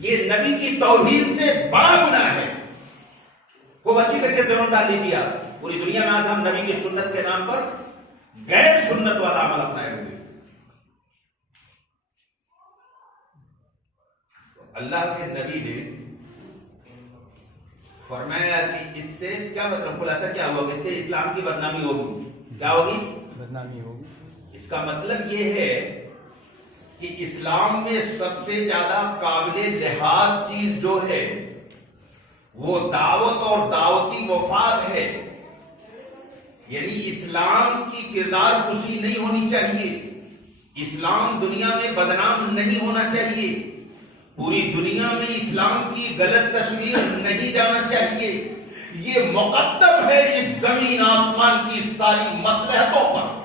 یہ نبی کی توہین سے بڑا گناہ ہے. خوب اچھی طریقے سے ضرور ڈال لیجیے. آپ پوری دنیا میں آج ہم نبی کی سنت کے نام پر غیر سنت والا عمل اپنائے ہوئے. اللہ کے نبی نے فرمایا کہ اس سے کیا مطلب خلاصہ کیا ہوا کہ اس سے اسلام کی بدنامی ہوگی. کیا ہوگی؟ بدنامی ہوگی. اس کا مطلب یہ ہے کہ اسلام میں سب سے زیادہ قابل لحاظ چیز جو ہے وہ دعوت اور دعوتی مفاد ہے. یعنی اسلام کی کردار کشی نہیں ہونی چاہیے. اسلام دنیا میں بدنام نہیں ہونا چاہیے. پوری دنیا میں اسلام کی غلط تصویر نہیں جانا چاہیے. یہ مقدم ہے اس زمین آسمان کی ساری مصلحتوں پر.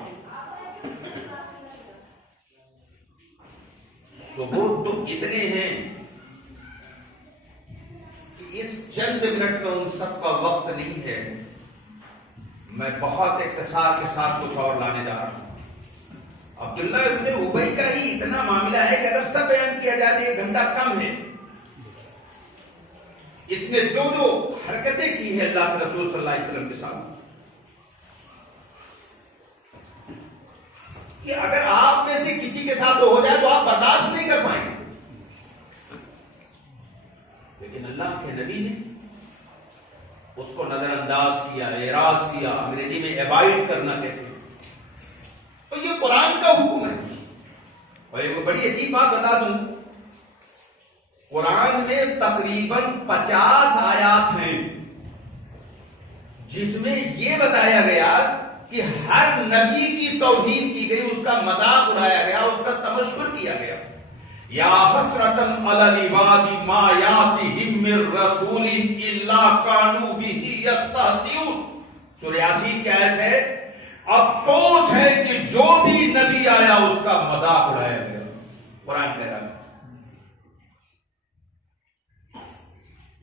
ثبوت تو اتنے ہیں کہ اس چند منٹ میں ان سب کا وقت نہیں ہے. میں بہت اختصار کے ساتھ کچھ اور لانے جا رہا ہوں. عبداللہ ابن ابی کا ہی اتنا معاملہ ہے کہ اگر سب بیان کیا جائے تو 1 گھنٹہ کم ہے. اس نے جو جو حرکتیں کی ہیں اللہ کے رسول صلی اللہ علیہ وسلم کے سامنے کہ اگر آپ میں سے کسی کے ساتھ ہو جائے تو آپ برداشت نہیں کر پائیں گے. لیکن اللہ کے نبی نے اس کو نظر انداز کیا, اعراض کیا. انگریزی میں ایوائڈ کرنا کہتے ہیں. تو یہ قرآن کا حکم ہے. اور ایک بڑی عجیب بات بتا دوں, قرآن میں تقریباً 50 آیات ہیں جس میں یہ بتایا گیا کہ ہر نبی کی توہین کی گئی, اس کا مذاق اڑایا گیا, اس کا تمسخر کیا گیا. یا حسرتن علی العباد ما یاتہم من رسول الا کانوا بہ یستہزئون. سورہ یاسین کی آیت ہے, افسوس ہے کہ جو بھی نبی آیا اس کا مذاق اڑایا گیا. قرآن کہہ رہا ہے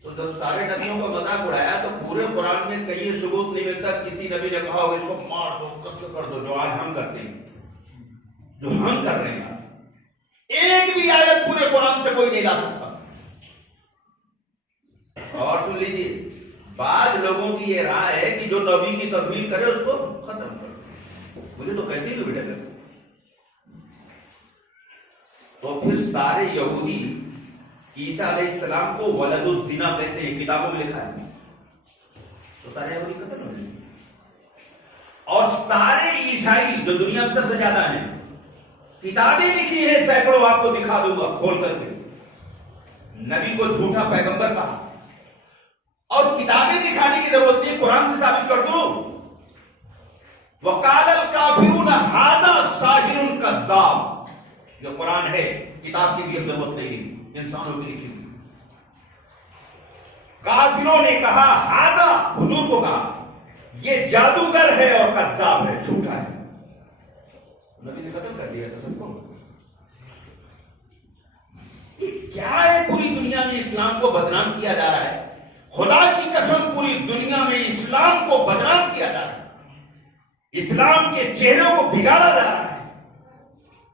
تو جب سارے نبیوں کا مذاق اڑایا تو پورے قرآن میں کہیں ثبوت نہیں ملتا کسی نبی نے کہا ہوگا اس کو مار دو, قتل کر دو, جو آج ہم کرتے ہیں, جو ہم کر رہے ہیں. ایک بھی آیت پورے قرآن سے کوئی نہیں لا سکتا. اور سن لیجیے, بعض لوگوں کی یہ رائے ہے کہ جو نبی کی توہین کرے اس کو ختم کرو. مجھے تو کہتی ہوئی بیٹا کرتے. تو پھر سارے یہودی عیسیٰ علیہ السلام کو ولد الزنا کہتے ہیں, کتابوں میں لکھا ہے. تو سارے یہودی قتل ہو جائیں. اور سارے عیسائی جو دنیا میں سب سے زیادہ ہیں, کتابیں لکھی ہیں سینکڑوں, آپ کو دکھا دوں گا کھول کر کے. نبی کو جھوٹا پیغمبر کہا, اور کتابیں دکھانے کی ضرورت نہیں, قرآن سے ثابت کر دوں. وقال الکافرون ھذا ساحر کذاب. یہ قرآن ہے, کتاب کی بھی ضرورت نہیں, انسانوں کی لکھی ہوئی. کافروں نے کہا ھذا, حضور کو کہا یہ جادوگر ہے اور کذاب ہے, جھوٹا ہے. نبی نے ختم کر دیا تھا سب کو. یہ کیا ہے, پوری دنیا میں اسلام کو بدنام کیا جا رہا ہے. خدا کی قسم پوری دنیا میں اسلام کو بدنام کیا جا رہا ہے. اسلام کے چہروں کو بگاڑا جا رہا ہے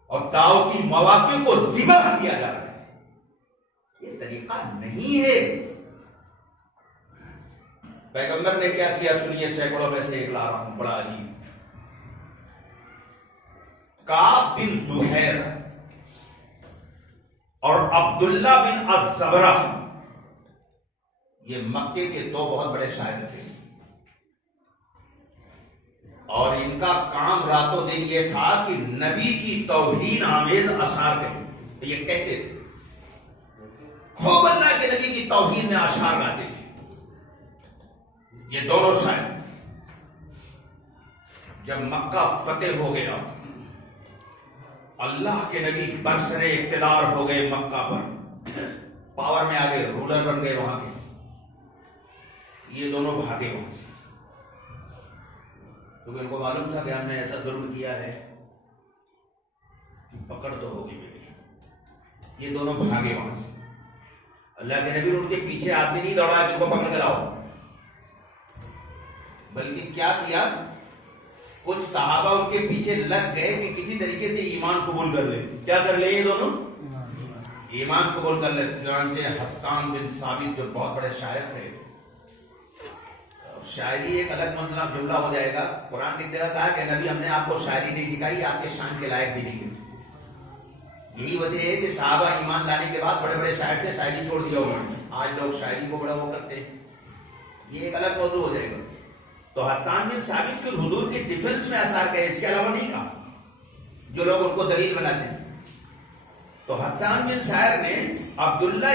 اور دعوتی مواقع کو ذبح کیا جا رہا ہے. یہ طریقہ نہیں ہے. پیغمبر نے کیا کیا سنیے, سینکڑوں میں سے ایک لا رہا ہوں, بڑا عجیب. کعب بن زہیر اور عبداللہ بن الزبرہ, یہ مکے کے 2 بہت بڑے شاعر تھے. اور ان کا کام رات و دن یہ تھا کہ نبی کی توہین آمیز اشعار کہیں. یہ کہتے تھے, خوب اللہ کے نبی کی توہین میں اشعار گاتے تھے. یہ دونوں شاعر جب مکہ فتح ہو گیا, اللہ کے نبی برسر اقتدار ہو گئے مکہ پر, پاور میں آ گئے, رولر بن گئے وہاں کے. یہ دونوں بھاگے وہاں سے, کیونکہ ان کو معلوم تھا کہ ہم نے ایسا ظلم کیا ہے پکڑ تو ہوگی میری. یہ دونوں بھاگے وہاں سے. اللہ کے نبی ان کے پیچھے آدمی نہیں دوڑا کہ ان کو پکڑ کے لاؤ, بلکہ کیا کیا, کچھ صحابہ ان کے پیچھے لگ گئے کہ کسی طریقے سے ایمان قبول کر لیں. کیا کر لیں یہ دونوں؟ ایمان قبول کر لیتے. چنانچہ حسان بن ثابت جو بہت بڑے شاعر تھے, شاعری ایک الگ مطلب جملہ ہو جائے گا. قرآن کی جگہ کہا کہ نبی ہم نے آپ کو شاعری نہیں سکھائی, آپ کے شان کے لائق بھی نہیں ہے. یہی وجہ ہے کہ صحابہ ایمان لانے کے بعد بڑے بڑے شاعر تھے, شاعری چھوڑ دیا انہوں نے. آج لوگ شاعری کو بڑا وہ کرتے ہیں, یہ ایک الگ موضوع ہو جائے گا. تو حسان بن ثابت کے حضور کے ڈیفنس میں اثار کہے, اس کے علاوہ نہیں کہا, جو لوگ ان کو دلیل بناتے ہیں. تو حسان بن شاعر نے عبداللہ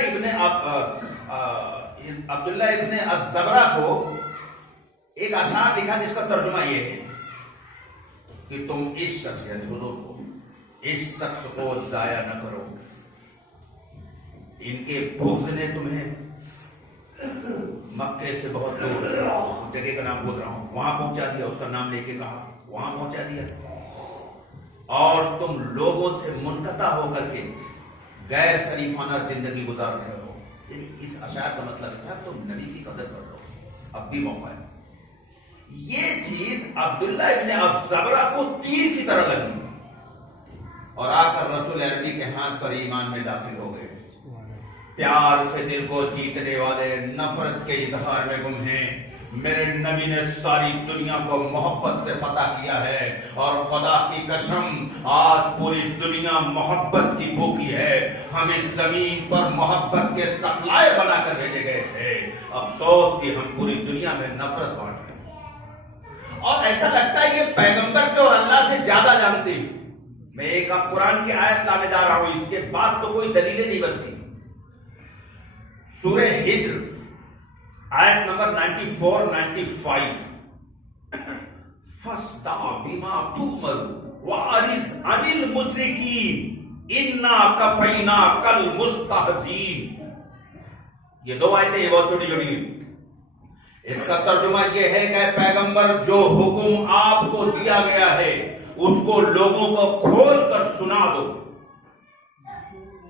ابن الزبرہ کو ایک اشعار لکھا جس کا ترجمہ یہ ہے کہ تم اس شخص یعنی حضور کو, اس شخص کو ضائع نہ کرو. ان کے بغض نے تمہیں مکے سے بہت دور, جگہ کا نام بول رہا ہوں, وہاں پہنچا دیا. اس کا نام لے کے کہا, وہاں پہنچا دیا. اور تم لوگوں سے منقطع ہو کر کے غیر شریفانہ زندگی گزار رہے ہو. یعنی اس اشعار کا مطلب تھا تم نبی کی قدر کر لو, اب بھی موقع ہے. یہ چیز عبداللہ ابن الزبرہ کو تیر کی طرح لگی اور آ کر رسول عربی کے ہاتھ پر ایمان میں داخل ہو گئے. پیار سے دل کو جیتنے والے نفرت کے اظہار میں گم ہیں. میرے نبی نے ساری دنیا کو محبت سے فتح کیا ہے, اور خدا کی قسم آج پوری دنیا محبت کی بھوکی ہے. ہم اس زمین پر محبت کے سپلائر بنا کر بھیجے گئے تھے. افسوس کہ ہم پوری دنیا میں نفرت بانٹ رہے ہیں, اور ایسا لگتا ہے یہ پیغمبر سے اور اللہ سے زیادہ جانتے ہیں. میں ایک اب قرآن کی آیت لانے جا رہا ہوں, اس کے بعد تو کوئی دلیلیں نہیں بچتی. سورہ ہجر آیت نمبر 94-95. فَاسْتَعْ بِمَا تُؤْمَرُ وَأَعْرِضْ عَنِ الْمُشْرِكِينَ إِنَّا كَفَيْنَاكَ الْمُسْتَهْزِئِينَ. یہ دو آیتیں یہ بہت چھوٹی چھوٹی ہیں. اس کا ترجمہ یہ ہے کہ پیغمبر جو حکم آپ کو دیا گیا ہے اس کو لوگوں کو کھول کر سنا دو.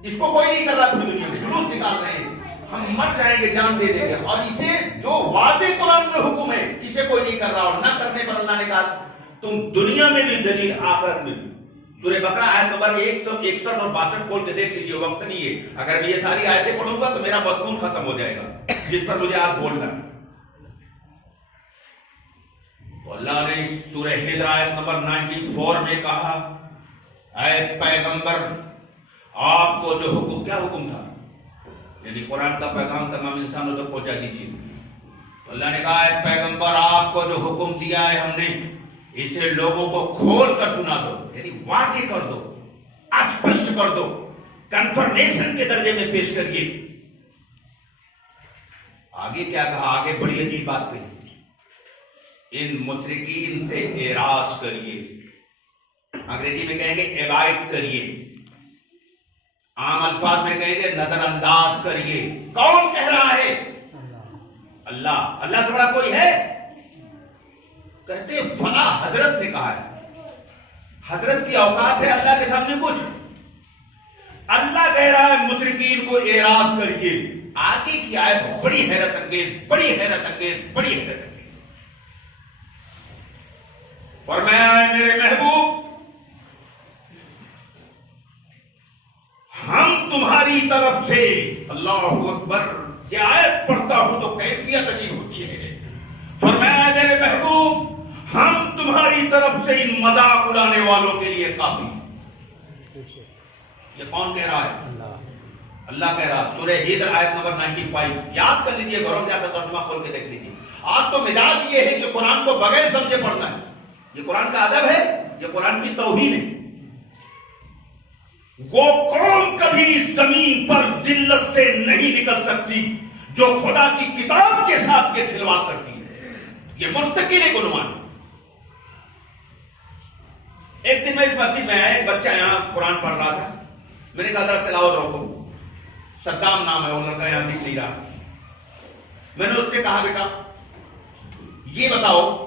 اس کو کوئی نہیں کر رہا پوری دنیا میں, جلوس نکال رہے ہیں ہم مر جائیں گے, جان دے دیں گے. اور اسے جو واضح قرآن میں حکم ہے اسے کوئی نہیں کر رہا, اور نہ کرنے پر اللہ نے کہا تم دنیا میں بھی ذلیل آخرت میں بھی. سورہ بقرہ آیت نمبر 161 اور 62 کھول کے دیکھ لیجیے, وقت نہیں ہے. اگر میں یہ ساری آیتیں پڑھوں گا تو میرا مضمون ختم ہو جائے گا جس پر مجھے آج بولنا ہے. تو اللہ نے اس سورہ ہجر آیت نمبر 94 میں کہا, اے پیغمبر آپ کو جو حکم, کیا حکم تھا, یعنی قرآن کا پیغام تمام انسانوں تک پہنچا دیجیے. اللہ نے کہا اے پیغمبر آپ کو جو حکم دیا ہے ہم نے اسے لوگوں کو کھول کر سنا دو, یعنی واضح کر دو, اسپشٹ کر دو, کنفرمیشن کے درجے میں پیش کریے. آگے کیا کہا, آگے بڑی عجیب بات کہی, ان مشرکین سے اعراض کریے. انگریزی میں کہیں گے ایوائڈ کریے, عام الفاظ میں کہیں گے نظر انداز کریے. کون کہہ رہا ہے؟ اللہ. اللہ سے بڑا کوئی ہے؟ کہتے فلاں حضرت نے کہا ہے. حضرت کی اوقات ہے اللہ کے سامنے کچھ؟ اللہ کہہ رہا ہے مشرکین کو اعراض کریے. آگے کی آیت بڑی حیرت انگیز, بڑی حیرت انگیز, بڑی حیرت انگیز. فرمایا ہے میرے محبوب ہم تمہاری طرف سے, اللہ اکبر, یہ آیت پڑھتا ہوں تو کیفیت عجیب ہوتی ہے. فرمایا میرے محبوب ہم تمہاری طرف سے ان مذاق اڑانے والوں کے لیے کافی. یہ کون کہہ رہا ہے؟ اللہ کہہ رہا. سورہ ہجر آیت نمبر 95 یاد کر لیجئے, گھروں جا کر ترجمہ کھول کے دیکھ لیجئے. آج تو مزاج یہ ہے کہ قرآن کو بغیر سمجھے پڑھنا ہے. یہ قرآن کا ادب ہے, یہ قرآن کی توہین ہے. وہ قوم کبھی زمین پر ذلت سے نہیں نکل سکتی جو خدا کی کتاب کے ساتھ یہ کھلواڑ کرتی ہے. یہ مستقل ایک عنوان ہے. ایک دن میں اس مسجد میں آیا, ایک بچہ یہاں قرآن پڑھ رہا تھا. میں نے کہا ذرا تلاوت روکو. صدام نام ہے وہ لڑکا, یہاں دکھ نہیں رہا. میں نے اس سے کہا بیٹا یہ بتاؤ,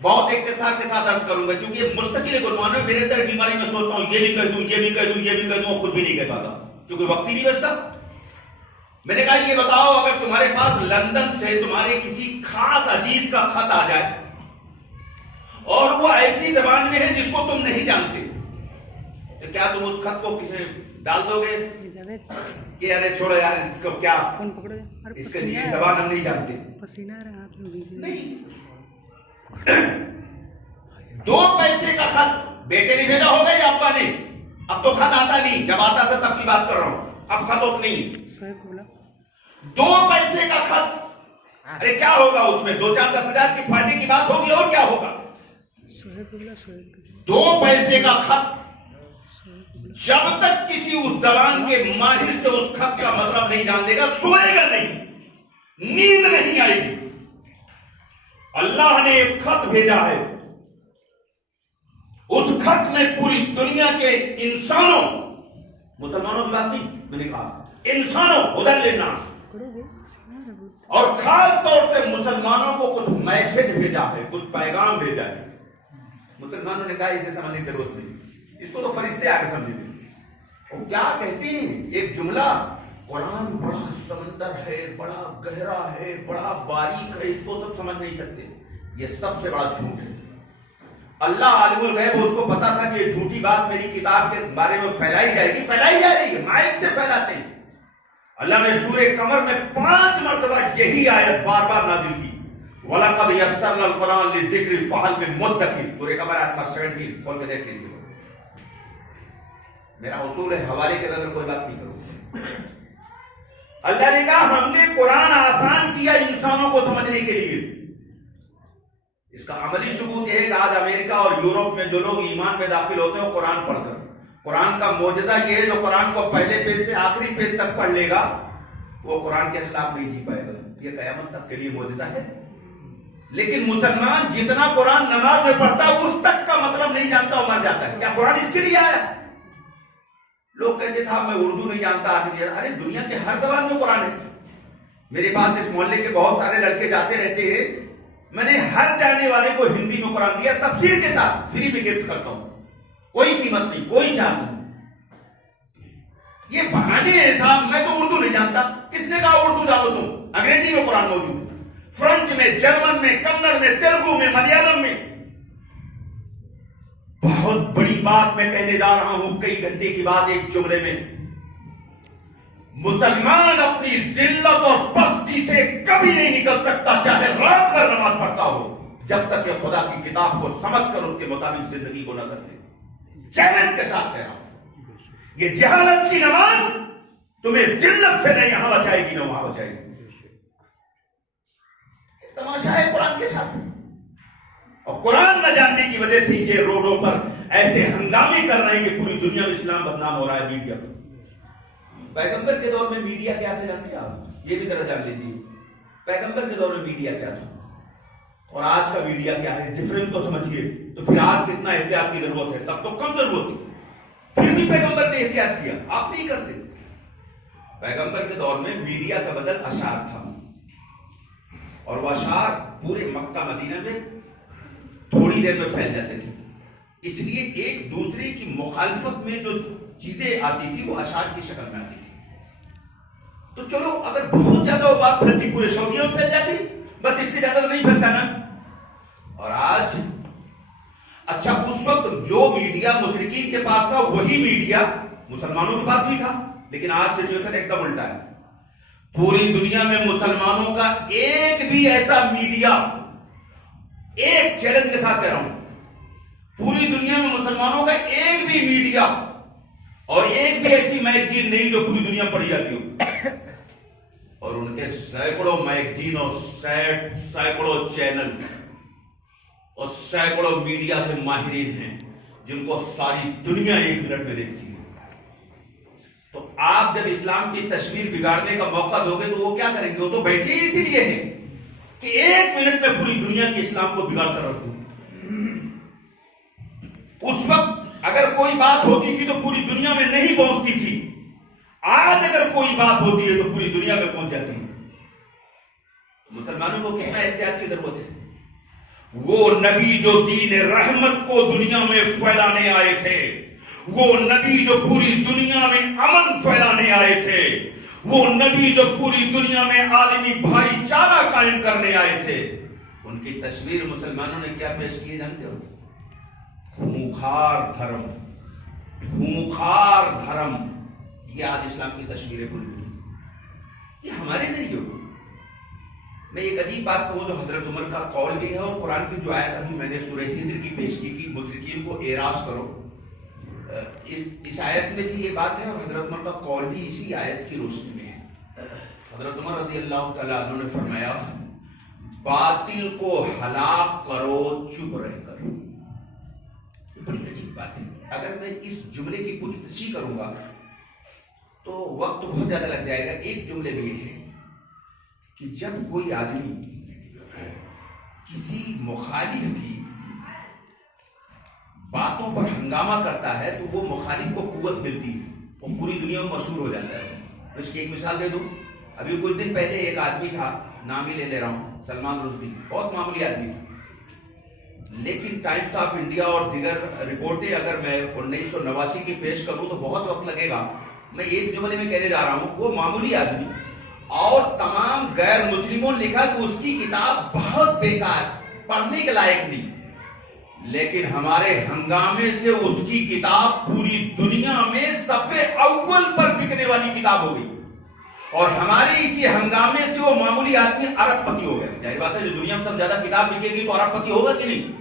بہت اختصار کے ساتھ عرض کروں گا کیونکہ یہ مستقل ایک عنوان ہے. میرے اندر بیماری میں سوچتا ہوں یہ بھی کہہ دوں, یہ بھی کہہ دوں, یہ بھی کہہ دوں, کچھ بھی نہیں کہہ پاتا کیونکہ وقت ہی نہیں بچتا. میں نے کہا یہ بتاؤ اگر تمہارے پاس لندن سے تمہارے کسی خاص عزیز کا خط آ جائے اور وہ ایسی زبان میں ہے جس کو تم نہیں جانتے, تو کیا تم اس خط کو کسی ڈال دو گے کہ ارے چھوڑو یار اس کو کیا اس کے لیے زبان ہم نہیں جانتے. نہیں 2 پیسے کا خط بیٹے نے بھیجا ہوگا یا ابا نے؟ اب تو خط آتا نہیں, جب آتا تھا تب کی بات کر رہا ہوں, اب خط ہوتا نہیں. 2 پیسے کا خط, ارے کیا ہوگا اس میں؟ 2-4-10 ہزار کی فائدے کی بات ہوگی اور کیا ہوگا؟ 2 پیسے کا خط جب تک کسی اس زبان کے ماہر سے اس خط کا مطلب نہیں جان لے گا, سوئے گا نہیں, نیند نہیں آئے گی. اللہ نے ایک خط بھیجا ہے, اس خط میں پوری دنیا کے انسانوں, مسلمانوں کی بات نہیں, میں نے کہا انسانوں, ہدی للناس, اور خاص طور سے مسلمانوں کو کچھ میسج بھیجا ہے, کچھ پیغام بھیجا ہے. مسلمانوں نے کہا اسے سمجھنے کی ضرورت نہیں, اس کو تو فرشتے آ کے سمجھیں گے. اور کیا کہتے ہیں ایک جملہ, قرآن بڑا سمندر ہے, بڑا گہرا ہے, بڑا باریک ہے, اس کو سب سمجھ نہیں سکتے. یہ سب سے بڑا جھوٹ ہے. اللہ عالم الغیب, اس کو پتا تھا کہ یہ جھوٹی بات میری کتاب کے بارے میں پھیلائی جائے گی, پھیلائی جا رہی ہے, مائک سے پھیلاتے ہیں. اللہ نے سورہ قمر میں 5 مرتبہ یہی آیت بار بار نازل کی, وَلَقَدْ يَسَّرْنَا الْقُرْآنَ لِلذِّكْرِ فَهَلْ مِن مُدَّكِرٍ. سورہ قمر آیت نمبر 17 کھول کے دیکھ لیجیے. میرا اصول ہے حوالے کے بغیر کوئی بات نہیں کروں. اللہ نے کہا ہم نے قرآن آسان کیا انسانوں کو سمجھنے کے لیے. اس کا عملی ثبوت یہ ہے کہ آج امریکہ اور یورپ میں جو لوگ ایمان میں داخل ہوتے ہیں وہ قرآن پڑھ کر, قرآن کا معجزہ یہ ہے جو قرآن کو پہلے پیج سے آخری پیج تک پڑھ لے گا وہ قرآن کے خلاف نہیں جی پائے گا. یہ قیامت تک کے لیے معجزہ ہے. لیکن مسلمان جتنا قرآن نماز میں پڑھتا ہے اس تک کا مطلب نہیں جانتا اور مر جاتا ہے. کیا قرآن اس کے لیے آیا؟ لوگ کہتے صاحب میں اردو نہیں جانتا. ارے دنیا کے ہر زبان میں قرآن ہے. میرے پاس اس محلے کے بہت سارے لڑکے جاتے رہتے ہیں, میں نے ہر جانے والے کو ہندی میں قرآن دیا تفسیر کے ساتھ, فری میں گفٹ کرتا ہوں, کوئی قیمت نہیں, کوئی چارج نہیں. یہ بہانے ہیں صاحب, میں تو اردو نہیں جانتا. کس نے کہا اردو جانو تم؟ انگریزی میں قرآن موجود ہے, فرنچ میں, جرمن میں, کنڑ میں, تیلگو میں, ملیالم میں. بہت بڑی بات میں کہنے جا رہا ہوں, کئی گھنٹے کی بات ایک جملے میں. مسلمان اپنی ذلت اور پستی سے کبھی نہیں نکل سکتا چاہے رات بھر نماز پڑھتا ہو, جب تک کہ خدا کی کتاب کو سمجھ کر اس کے مطابق زندگی کو نہ کر لے. چیلنج کے ساتھ کہہ رہا ہوں, یہ جہالت کی نماز تمہیں ذلت سے نہیں یہاں بچائے گی نہ وہاں بچائے گی. تماشا ہے قرآن کے ساتھ. اور قرآن نہ جاننے کی وجہ سے یہ روڈوں پر ایسے ہنگامے کر رہے ہیں کہ پوری دنیا میں اسلام بدنام ہو رہا ہے میڈیا پر. پیغمبر کے دور میں میڈیا کیا تھا جانتے ہیں آپ؟ یہ بھی ذرا جان لیجیے. پیغمبر کے دور میں میڈیا کیا تھا اور آج کا میڈیا کیا ہے, ڈفرنس کو سمجھیے. تو پھر آج کتنا احتیاط کی ضرورت ہے, تب تو کم ضرورت تھی. پھر بھی پیغمبر نے احتیاط کیا, آپ نہیں کرتے. پیغمبر کے دور میں میڈیا کا بدل اشعار تھا, اور وہ اشعار پورے مکہ مدینہ میں تھوڑی دیر میں پھیل جاتے تھے. اس لیے ایک دوسرے کی مخالفت میں جو چیزیں آتی تھی وہ اشعار کی شکل میں آتی تھی. تو چلو اگر بہت زیادہ وہ بات پھیلتی پورے سعودیہ میں پھیل جاتی, بس اس سے زیادہ تو نہیں پھیلتا نا. اور آج اچھا اس وقت جو میڈیا مشرکین کے پاس تھا وہی میڈیا مسلمانوں کے پاس بھی تھا, لیکن آج سچویشن ایک دم الٹا ہے. پوری دنیا میں مسلمانوں کا ایک بھی ایسا میڈیا, ایک چیلنج کے ساتھ کہہ رہا ہوں, پوری دنیا میں مسلمانوں کا ایک بھی میڈیا اور ایک بھی ایسی میگزین نہیں جو پوری دنیا میں پڑھی جاتی ہو. اور ان کے سینکڑوں میگزین اور سینکڑوں چینل اور سینکڑوں میڈیا کے ماہرین ہیں جن کو ساری دنیا 1 منٹ میں دیکھتی ہے. تو آپ جب اسلام کی تصویر بگاڑنے کا موقع دو گے تو وہ کیا کریں گے؟ وہ تو بیٹھے ہی اسی لیے ہیں کہ 1 منٹ میں پوری دنیا کے اسلام کو بگاڑ کر رکھ دوں. اس وقت اگر کوئی بات ہوتی تھی تو پوری دنیا میں نہیں پہنچتی تھی. آج اگر کوئی بات ہوتی ہے تو پوری دنیا میں پہنچ جاتی ہے. مسلمانوں کو کتنا احتیاط کی ضرورت ہے. وہ نبی جو دین رحمت کو دنیا میں پھیلانے آئے تھے, وہ نبی جو پوری دنیا میں امن پھیلانے آئے تھے, وہ نبی جو پوری دنیا میں عالمی بھائی چارہ قائم کرنے آئے تھے, ان کی تصویر مسلمانوں نے کیا پیش کی جانتے ہو؟ خونخوار دھرم, خونخوار دھرم, یہ آج اسلام کی تصویر ہے پوری دنیا. یہ ہمارے ذریعے ہو. میں ایک عجیب بات کہوں جو حضرت عمر کا قول بھی ہے اور قرآن کی جو آیت ابھی میں نے سورہ ہجر کی پیش کی کہ مشرکین کو اعراض کرو، اس آیت میں بھی یہ بات ہے اور حضرت عمر کا قول بھی اسی آیت کی روشنی میں ہے. حضرت عمر رضی اللہ تعالیٰ عنہ نے فرمایا باطل کو ہلاک کرو چپ رہ کر. یہ بڑی عجیب بات ہے. اگر میں اس جملے کی پوری تشریح کروں گا تو وقت بہت زیادہ لگ جائے گا. ایک جملے میں یہ ہے کہ جب کوئی آدمی کسی مخالف کی باتوں پر ہنگامہ کرتا ہے تو وہ مخالف کو قوت ملتی ہے، وہ پوری دنیا میں مشہور ہو جاتا ہے. اس کی ایک مثال دے دوں. ابھی کچھ دن پہلے ایک آدمی تھا، نام ہی لے رہا ہوں، سلمان رشدی. بہت معمولی آدمی تھا، لیکن ٹائمز آف انڈیا اور دیگر رپورٹیں اگر میں 1989 کی پیش کروں تو بہت وقت لگے گا. میں ایک جملے میں کہنے جا رہا ہوں، وہ معمولی آدمی اور تمام غیر مسلموں نے لکھا کہ اس کی کتاب بہت بیکار، پڑھنے کے لائق نہیں، لیکن ہمارے ہنگامے سے اس کی کتاب پوری دنیا میں صفحے اول پر بکنے والی کتاب ہو گئی. اور ہمارے اسی ہنگامے سے وہ معمولی آدمی ارب پتی ہو گیا. ظاہر بات ہے جو دنیا میں سب زیادہ کتاب لکھے گی تو ارب پتی ہوگا کہ نہیں؟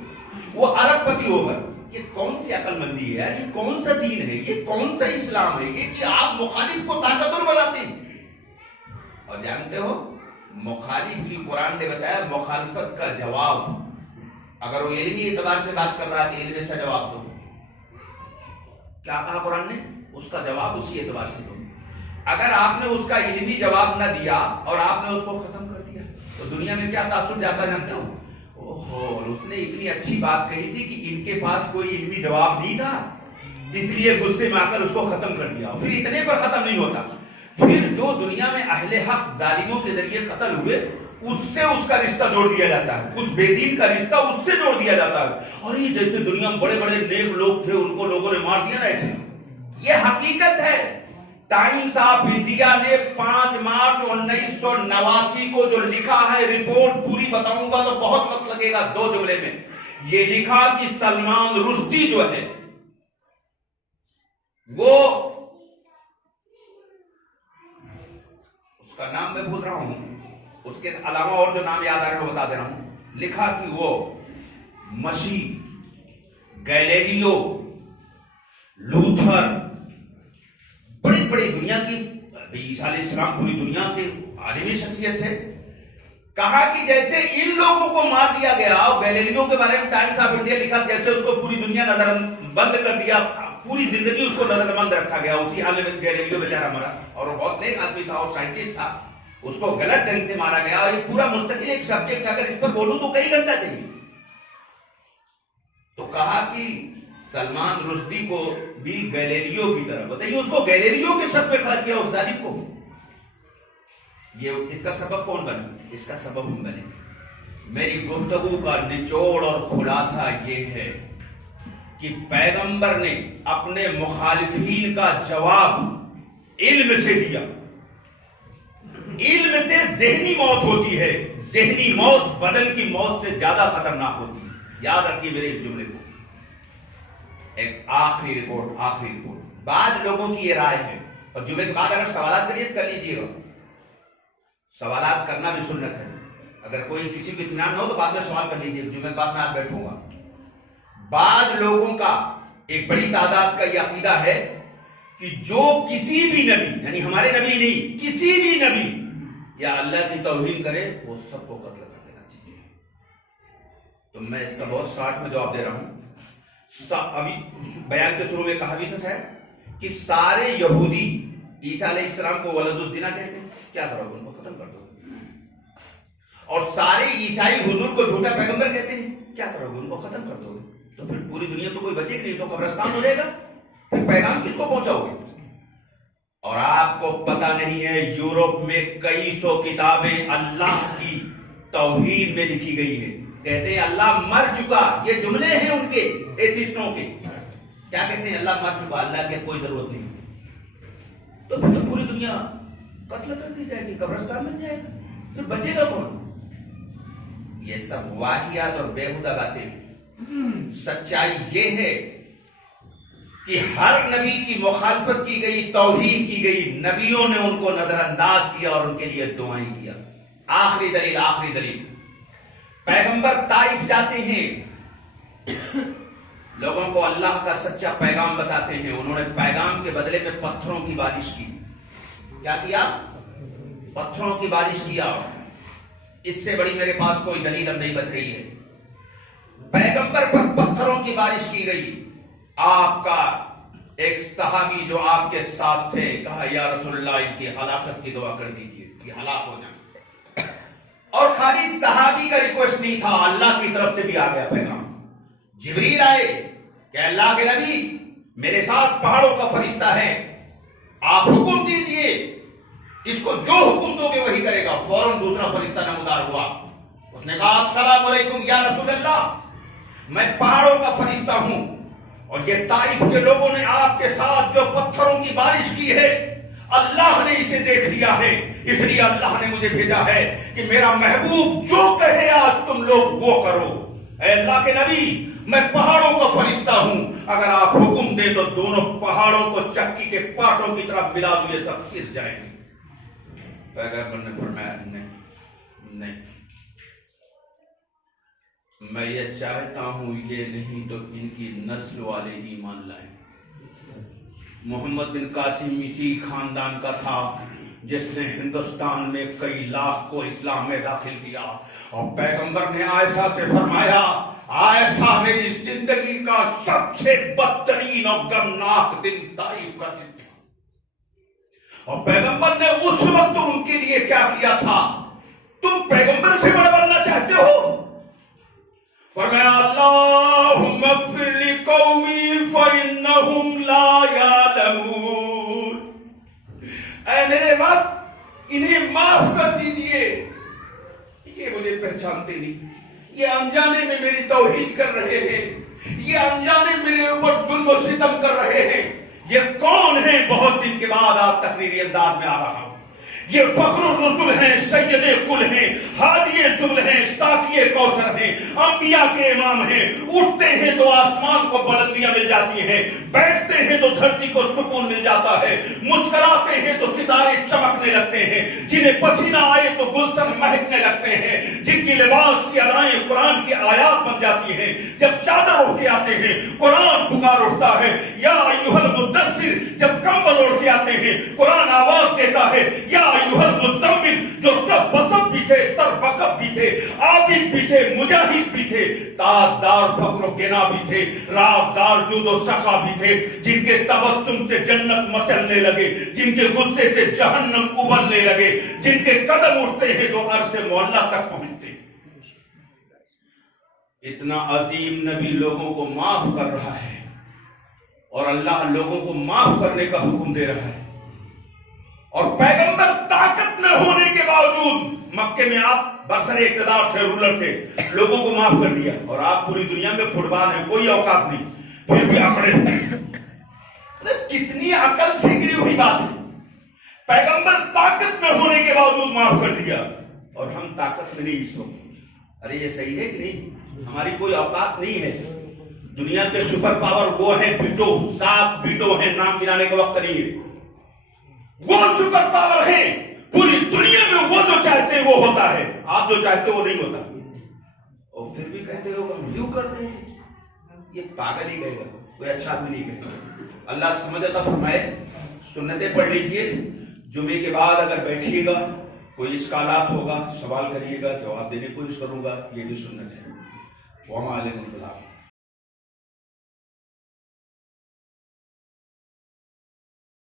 وہ ارب پتی ہوگا. یہ کون سی عقل مندی ہے یار؟ یہ کون سا دین ہے؟ یہ کون سا اسلام ہے یہ کہ آپ مخالف کو طاقتور بناتے ہیں؟ اور جانتے ہو مخالف کی قرآن نے بتایا مخالفت کا جواب، اگر وہ علمی اعتبار سے بات کر رہا ہے کہ علم سے جواب دو. کیا کہا قرآن نے؟ اس کا جواب اسی اعتبار سے دو. اگر آپ نے اس کا علمی جواب نہ دیا اور آپ نے اس کو ختم کر دیا تو دنیا میں کیا تاثر جاتا جانتے ہو؟ اوہو، اس نے اتنی اچھی بات کہی تھی کہ ان کے پاس کوئی علمی جواب نہیں تھا، اس لیے غصے میں آ کر اس کو ختم کر دیا. پھر اتنے پر ختم نہیں ہوتا، پھر جو دنیا میں اہل حق ظالموں کے ذریعے قتل ہوئے اس سے اس کا رشتہ جوڑ دیا جاتا ہے، اس بے دین کا رشتہ اس سے جوڑ دیا جاتا ہے. اور یہ جیسے دنیا میں بڑے بڑے نیک لوگ تھے ان کو لوگوں نے مار دیا نا، ایسے. یہ حقیقت ہے. ٹائمز آف انڈیا نے 5 مارچ 1989 کو جو لکھا ہے، رپورٹ پوری بتاؤں گا تو بہت وقت لگے گا. 2 جملے میں یہ لکھا کہ سلمان رشدی جو ہے وہ، اس کا نام میں بھول رہا ہوں، اس کے علاوہ اور جو نام یاد آ رہے ہیں بتا دے رہا ہوں، لکھا کہ وہ مسیح، گیلیلیو، لوتھر، بڑی بڑی دنیا کی، عیسیٰ علیہ السلام پوری دنیا کے عالمی شخصیت تھے. کہا کہ جیسے ان لوگوں کو مار دیا گیا، اور گیلیلیو کے بارے میں ٹائمز آف انڈیا لکھا جیسے اس کو پوری دنیا نظر بند کر دیا، پوری زندگی اس کو نظر بند رکھا گیا. اسی حال میں گیلیلیو بیچارہ مرا، اور وہ بہت نیک آدمی تھا اور سائنٹسٹ تھا، اس کو غلط ڈھنگ سے مارا گیا. اور یہ پورا مستقل ایک سبجیکٹ، اگر اس پر بولوں تو کئی گھنٹہ چاہیے. تو کہا کہ سلمان رشدی کو بھی گیلیلیو کی طرح، بتائیے اس کو گیلیلیو کے سب پہ کھڑا کیا اس ظالم کو. یہ اس کا سبب کون بنے؟ اس کا سبب ہم بنے. میری گفتگو کا نچوڑ اور خلاصہ یہ ہے کہ پیغمبر نے اپنے مخالفین کا جواب علم سے دیا. علم سے ذہنی موت ہوتی ہے، ذہنی موت بدن کی موت سے زیادہ خطرناک ہوتی ہے. یاد رکھیے میرے اس جملے کو. ایک آخری رپورٹ. بعض لوگوں کی یہ رائے ہے، اور جمعے کے بعد اگر سوالات کریے کر لیجیے گا، سوالات کرنا بھی سنت ہے. اگر کوئی کسی کو اطمینان نہ ہو تو بعد میں سوال کر لیجیے، جمعے کے بعد میں آج بیٹھوں گا. بعض لوگوں کا، ایک بڑی تعداد کا یہ عقیدہ ہے کہ جو کسی بھی نبی، یعنی ہمارے نبی نہیں، کسی بھی نبی یا اللہ کی توہین کرے وہ سب کو قتل کر دینا چاہیے. تو میں اس کا بہت شارٹ میں جواب دے رہا ہوں. ابھی بیان کے شروع میں کہا بھی تھا شاید کہ سارے یہودی عیسیٰ علیہ السلام کو ولد الزنا کہتے ہیں. کیا کرو گے؟ ان کو ختم کر دو. اور سارے عیسائی حضور کو جھوٹا پیغمبر کہتے ہیں. کیا کرو گے؟ ان کو ختم کر دو گے. تو پھر پوری دنیا تو کوئی بچے گی نہیں، تو قبرستان ہو جائے گا. پھر پیغام کس کو پہنچاؤ گے؟ اور آپ کو پتہ نہیں ہے یورپ میں کئی سو کتابیں اللہ کی توحید میں لکھی گئی ہے. کہتے ہیں اللہ مر چکا. یہ جملے ہیں ان کے ایتھسٹوں کے. کیا کہتے ہیں؟ اللہ مر چکا، اللہ کی کوئی ضرورت نہیں. تو پھر تو پوری دنیا قتل کر دی جائے گی، قبرستان بن جائے گا، پھر بچے گا کون؟ یہ سب واہیات اور بیہودہ باتیں ہیں. سچائی یہ ہے کہ ہر نبی کی مخالفت کی گئی، توہین کی گئی، نبیوں نے ان کو نظر انداز کیا اور ان کے لیے دعائیں کیا۔ آخری دلیل، پیغمبر طائف جاتے ہیں، لوگوں کو اللہ کا سچا پیغام بتاتے ہیں، انہوں نے پیغام کے بدلے میں پتھروں کی بارش کی۔ کیا کیا؟ پتھروں کی بارش کیا۔ اس سے بڑی میرے پاس کوئی دلیل اب نہیں بچ رہی ہے۔ پیغمبر پر پتھروں کی بارش کی گئی۔ آپ کا ایک صحابی جو آپ کے ساتھ تھے کہا یا رسول اللہ ان کی ہلاکت کی دعا کر دیجیے، یہ ہلاک ہو جائیں۔ اور خالی صحابی کا ریکویسٹ نہیں تھا، اللہ کی طرف سے بھی آ گیا پیغام۔ جبریل آئے کہ اللہ کے نبی میرے ساتھ پہاڑوں کا فرشتہ ہے، آپ حکم دیجئے، اس کو جو حکم دو گے وہی کرے گا۔ فوراً دوسرا فرشتہ نمودار ہوا، اس نے کہا السلام علیکم یا رسول اللہ، میں پہاڑوں کا فرشتہ ہوں اور یہ طائف کے لوگوں نے آپ کے ساتھ جو پتھروں کی بارش کی ہے اللہ نے اسے دیکھ لیا ہے، اس لیے اللہ نے مجھے بھیجا ہے کہ میرا محبوب جو کہے آج تم لوگ وہ کرو۔ اے اللہ کے نبی میں پہاڑوں کا فرشتہ ہوں، اگر آپ حکم دیں تو دونوں پہاڑوں کو چکی کے پاٹوں کی طرف ملا دو، یہ سب پس جائیں گے۔ پیغمبر نے فرمایا نہیں، میں یہ چاہتا ہوں یہ نہیں تو ان کی نسل والے ہی مان لائیں۔ محمد بن قاسم اسی خاندان کا تھا جس نے ہندوستان میں کئی لاکھ کو اسلام میں داخل کیا، اور پیغمبر نے عائشہ سے فرمایا عائشہ میری زندگی کا سب سے بدترین اور غمناک دن طائف کا دن تھا۔ اور پیغمبر نے اس وقت ان کے لیے کیا کیا تھا؟ تم پیغمبر سے بڑا بننا چاہتے ہو؟ فرمایا اللہم اغفر لقومی فإنہم لا یعلمون، اے میرے رب انہیں معاف کر دیجئے، یہ مجھے پہچانتے نہیں، یہ انجانے میں میری توہین کر رہے ہیں، یہ انجانے میرے اوپر ظلم و ستم کر رہے ہیں، یہ کون ہیں؟ بہت دن کے بعد آپ تقریری انداز میں آ رہا ہوں۔ یہ فخر الرسل ہیں، سید کل ہیں، ہادی سبل ہیں، ساقی کوثر ہیں، انبیاء کے امام ہیں۔ اٹھتے ہیں تو آسمان کو بلندیاں مل جاتی ہیں، بیٹھتے ہیں تو دھرتی کو سکون مل جاتا ہے، مسکراتے ہیں تو ستارے چمکنے لگتے ہیں، جنہیں پسینہ آئے تو گلشن مہکنے لگتے ہیں، جن کی لباس کی ادائیں قرآن کی آیات بن جاتی ہیں۔ جب چادر اٹھ کے آتے ہیں قرآن پکار اٹھتا ہے یا ایھا المدثر، جب کمبل اٹھ کے آتے ہیں قرآن آواز دیتا ہے یا ایھا المزمل، جو سب بسب بھی تھے، سر بکب بھی تھے، عابد بھی تھے، مجاہد بھی تھے، تاجدار فخر و گنا بھی تھے، رازدار جود و سخا بھی تھے، جن کے تبسم سے جنت مچلنے لگے، جن کے غصے سے جہنم ابلنے لگے، جن کے قدم اٹھتے ہیں تو عرش معلیٰ تک پہنچتے ہیں۔ اتنا عظیم نبی لوگوں کو معاف کر رہا ہے، اور اللہ لوگوں کو معاف کرنے کا حکم دے رہا ہے، اور پیغمبر طاقت میں ہونے کے باوجود مکے میں آپ برسر اقتدار تھے، رولر تھے، لوگوں کو معاف کر دیا، اور آپ پوری دنیا میں فٹ بال ہیں، کوئی اوقات نہیں، پھر بھی آکڑے کتنی عقل سے گری ہوئی بات ہے۔ پیغمبر طاقت میں ہونے کے باوجود معاف کر دیا، اور ہم طاقت میں نہیں اس وقت۔ ارے یہ صحیح ہے کہ نہیں؟ ہماری کوئی اوقات نہیں ہے۔ دنیا کے سپر پاور وہ ہیں بیٹو، 7 بیٹو ہیں، نام گرانے کا وقت نہیں ہے۔ وہ سپر پاور ہے، پوری دنیا میں وہ جو چاہتے ہیں وہ ہوتا ہے، آپ جو چاہتے ہو وہ نہیں ہوتا، اور پھر بھی کہتے ہو کہ ہم یوں کرتے ہیں، یہ پاگل ہی کہے گا، کوئی اچھا آدمی نہیں کہے گا۔ اللہ سمجھ عطا فرمائے۔ سنتیں پڑھ لیجئے، جمعے کے بعد اگر بیٹھیے گا کوئی اشکالات ہوگا سوال کریے گا، جواب دینے کی کوشش کروں گا، یہ بھی سنت ہے۔ وما علیکم السلام۔